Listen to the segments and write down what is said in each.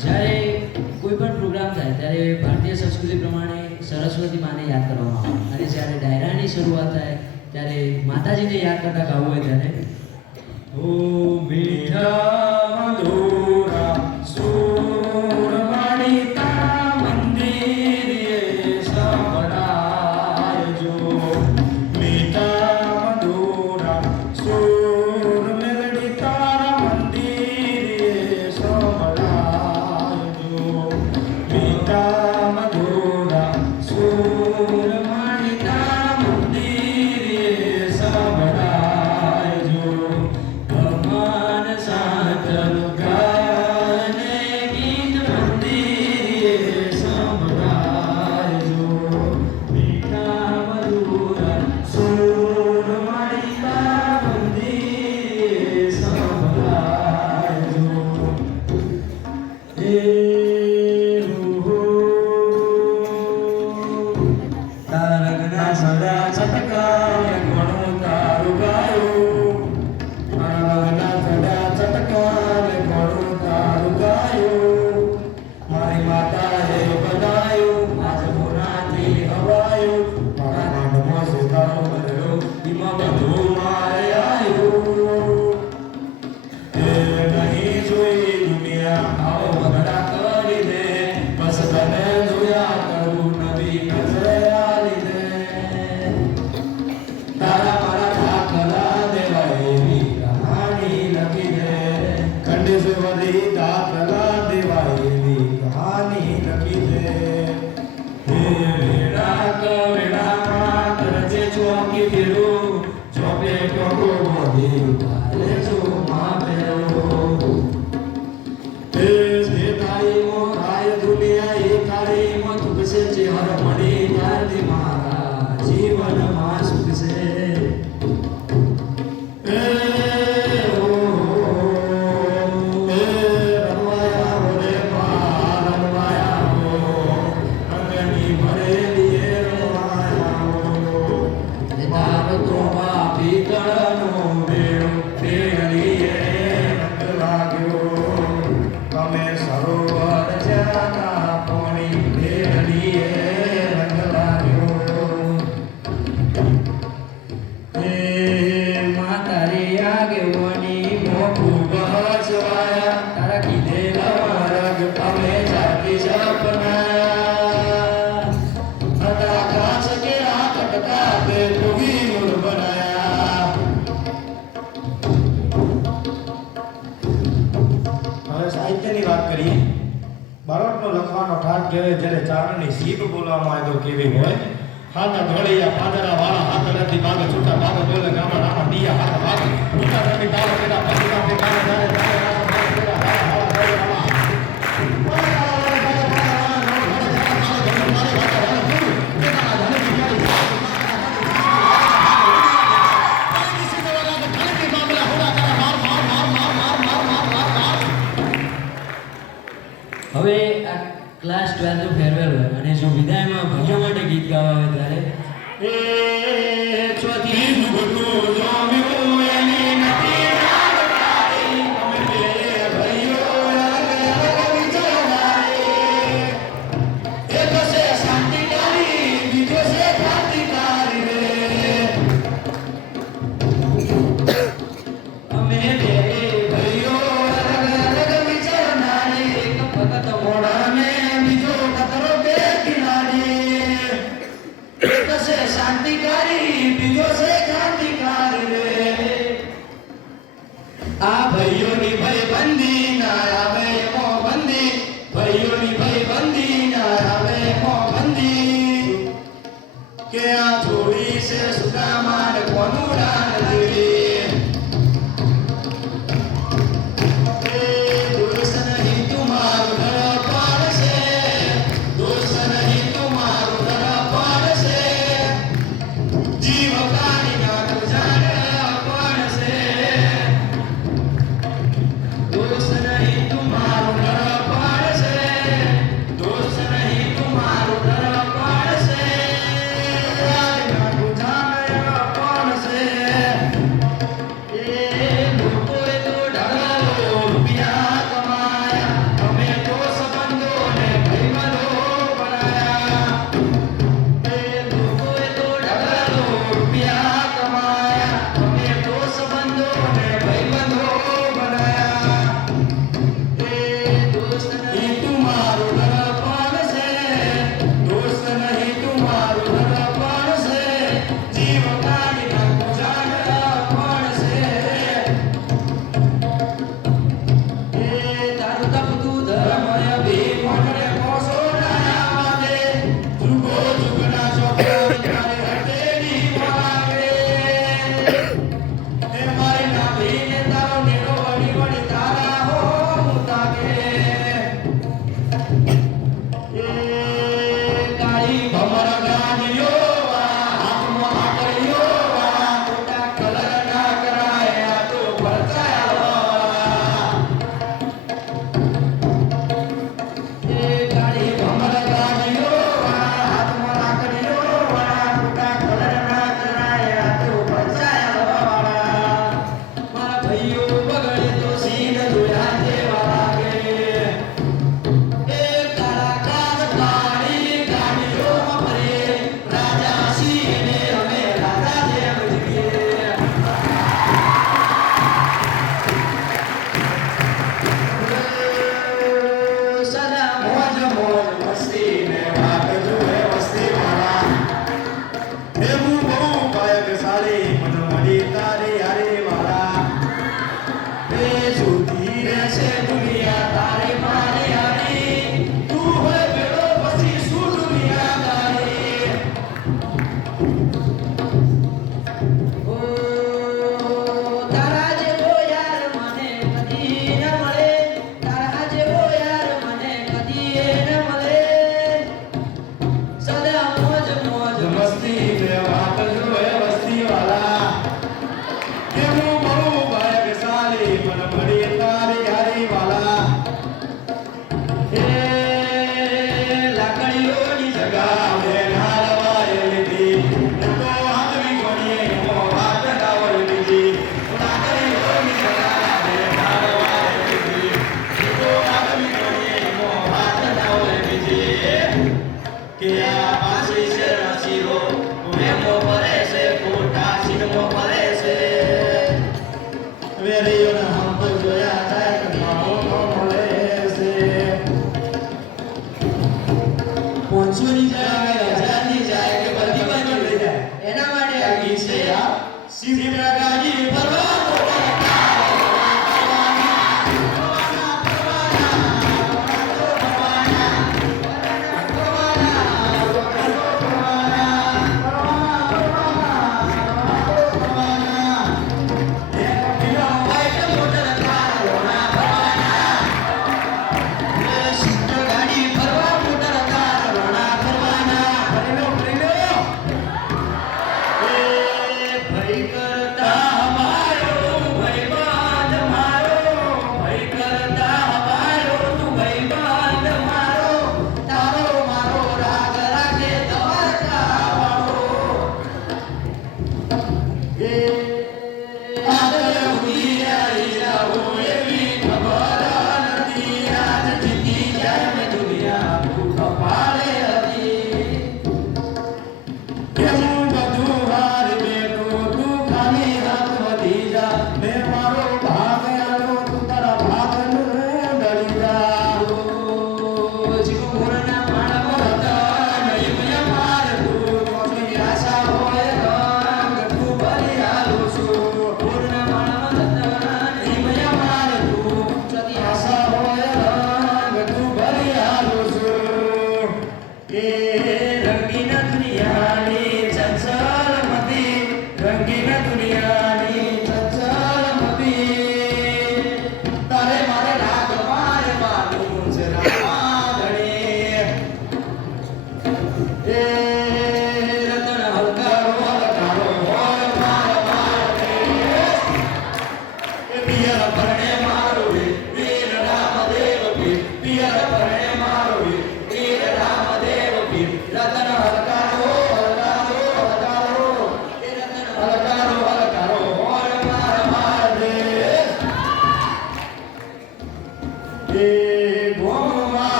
જ્યારે કોઈ પણ પ્રોગ્રામ થાય ત્યારે ભારતીય સંસ્કૃતિ પ્રમાણે સરસ્વતી માને યાદ કરવામાં આવે અને જ્યારે ડાયરાની શરૂઆત થાય ત્યારે માતાજીને યાદ કરતા ગાવું હોય ત્યારે ઓ મીઠા મધુરા સુરમણી તારા મંદિરે સંભળાયજો મીઠા મધુરા સુર મેલડી તારા મંદિરે સંભળાયજો મીઠા મધુરા સુરમણી તારા મંદિરે સંભળાયજો ભગવાન સાતલ ગાને ગીત મંદિરે સંભળાયજો મીઠા મધુરા સુરમણી તારા મંદિરે સંભળાયજો તારકના સદા ચટકારે ઘણું તારું ગાયું તારકના સદા ચટકારે ઘણું તારું ગાયું મારી માતાએ બનાયું આજ મોનાથી હવાયું મારા નામમાં સુધારો કર્યો એમાં બધું મારે આવ્યું એ નહીં જોઈ દુનિયા આવો વગડા કરી દે બસ તને જોયા કરું નવી નજરે આલી દે તારા મારા દાખલા દેવાય એવી કહાની લખી દે ખંડેશ્વરી દાખલા દેવાય એવી કહાની લખી દે હે વેડા કવેડામાં કરજે ચોકી ફેરું ચોપે ટોકો બોધી વાલે છો માં ફેરો એ જે તારીમાં આય દુનિયા એ તારીમાં તુકસે ચેહર મળી ત્યારથી મારા જીવનમાં સુખ છે એ ઓ એ રમવાયા હો રે પા રમવાયા હો અંગની ભરેલી એ રમવાયા હો તારો ત્રોપા પીતળનો મેળો તેરલીએ રંગ લાગ્યો તમે સરોવર જાતા પાણી તેરલીએ રંગ લાગ્યો હે માતારી આગેવાની મોખું બચવાયા તારા કીધેલા રગ અમે જાતિ સપનાયા હતા કાચ કે આ કટકા તે જોગી નૂર બનાયા હવે સાહિત્યની વાત કરીએ બારોટનો લખવાનો ઠાટ કહેવાય જ્યારે ચારણની સીપ બોલવામાં આવે તો કેવી હોય હાથા ધોળિયા પાદરા વાળા હાથ નથી ભાગે છૂટા ભાગે બોલે ગામડા રામા દિયા હાથ ભાગે ઊંચા ધરતી તાળે પેલા પતિના પેટાને જાણે જાણે રામ ભાગે પેલા હાથ હાથ હાથ રામા હવે આ ક્લાસ 12 નું ફેરવેલ હોય અને જો વિદાયમાં ભાઈઓ માટે ગીત ગાવા હોય ત્યારે એ ચોથી બધું જોમ્યું એની નથી રાખતારી અમે બે ભાઈઓ અલગ વિચારવારી એક છે શાંતિકારી બીજો છે ક્રાંતિકારી રે અમે બે ભાઈઓ અલગ વિચારનારી એક ભગત મોડાને બીજો કતરો બે કિનારી એક છે શાંતિકારી બીજો છે ક્રાંતિકારી રે આ ભાઈઓની ભાઈબંધી ના આવે મો બંધી ભાઈઓની ભાઈબંધી ના આવે મો બંધી કે આ થોડી છે સુદામાન કોનું રાન દેવી એ દુર્શન હિતુ મારું ઘર 500ની જાય 1000ની જાય કે બધી બાજુ લઈ જાય. એના માટે આ ગીત છે આ શિવ ગાડી ફરવા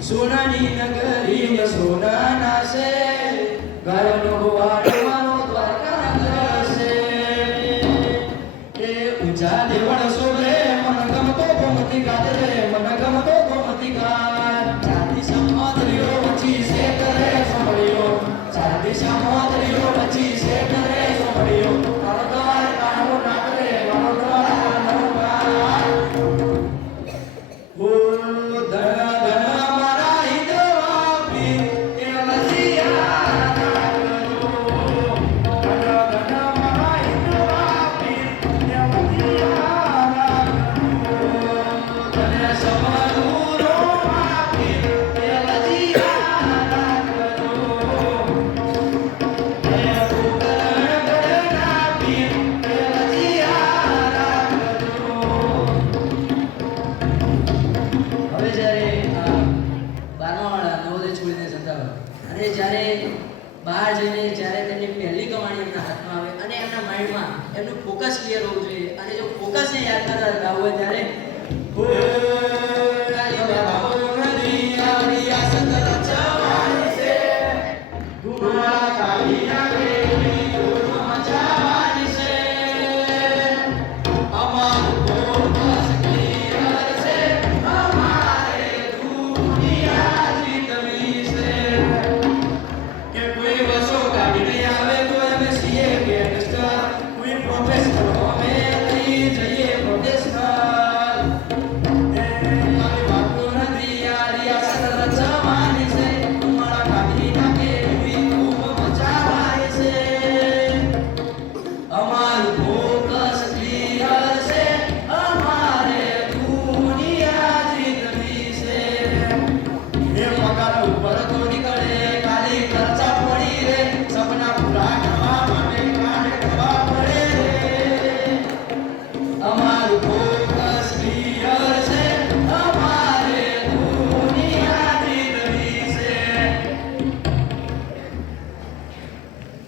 સોનાની નગરી ને સોના નાશે ગાયોનો ગોવાળો મારો દ્વારકા નગર છે એ ઊંચા દેવળ શોભે મન ગમતો ગોમતી ઘાટ રે મન ગમતો ગોમતી ઘાટ ચાંદી સમોદરીઓ વચ્ચી છે કરે સોમળીઓ ચાંદી સમોદરીઓ વચ્ચી છે કરે સોમળીઓ મારો દ્વાર કાળો નાક રે મારો દ્વાર નવકાર ઓ ધન બહાર જઈને જ્યારે તેમની પહેલી કમાણી એમના હાથમાં આવે અને એમના માઇન્ડમાં એમનું ફોકસ ક્લિયર હોવું જોઈએ અને જો ફોકસને યાદ કરતા ગાવું હોય ત્યારે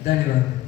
ધન્યવાદ.